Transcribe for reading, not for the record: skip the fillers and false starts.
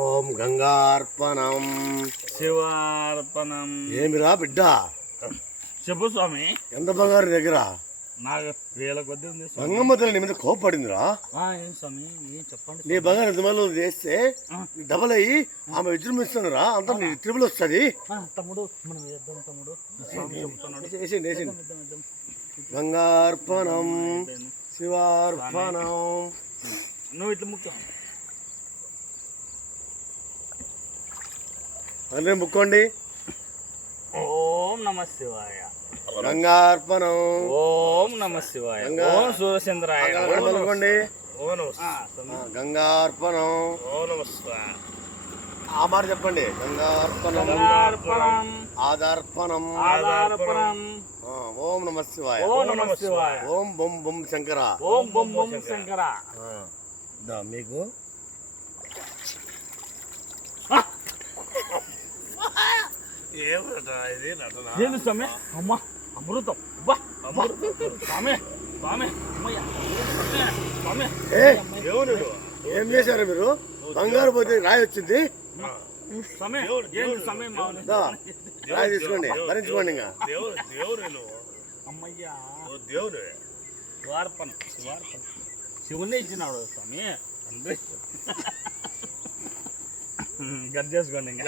ఓం గంగార్పణం శివార్పణం. ఏమిరా బిడ్డ, చెప్పు స్వామి. ఎంత బంగారు దగ్గర నాకు వేల కొద్ది ఉంది స్వామి. గంగమ్మ తల్లి నీ మీద కోపడిందిరా. ఏం స్వామి, ఏం చెప్పండి. నీ బంగారు ఎంతమంది చేస్తే డబల్ అయ్యి ఆమె విజృంభిస్తుందిరా, అంతా నీ ట్రిపుల్ వస్తుంది. తమ్ముడు మనం వేద్దాం తమ్ముడు. స్వామి చెప్తున్నాడు. గంగార్పణం శివార్పణం. నువ్వు ఇట్లా ముఖ్యం అందరూ ముక్కోండి. ఓం నమ శివాయ. గంగార్పణం. ఓం నమ శివాయ. ఓం సూర్యచంద్రాయ. పలుకోండి. గంగార్పణం. ఆ మాట చెప్పండి. గంగార్పణం ఆదార్పణం. ఓం నమ శివాయ. ఓం నమ శివాయ. ఓం బొం బొం శంకర. ఓం బొం బొం శంకర. మీకు ఏంది స్వామి? అమ్మా అమృతం. స్వామి స్వామి స్వామి. ఏం చేశారు మీరు? బంగారు పోతే రాయి వచ్చింది. స్వామి ఏంది స్వామి? రాయి తీసుకోండి, భరించుకోండి. ఇంకా అమ్మయ్యా శివార్పణ. శివునే ఇచ్చినాడు స్వామి. గడ్ చేసుకోండి ఇంకా.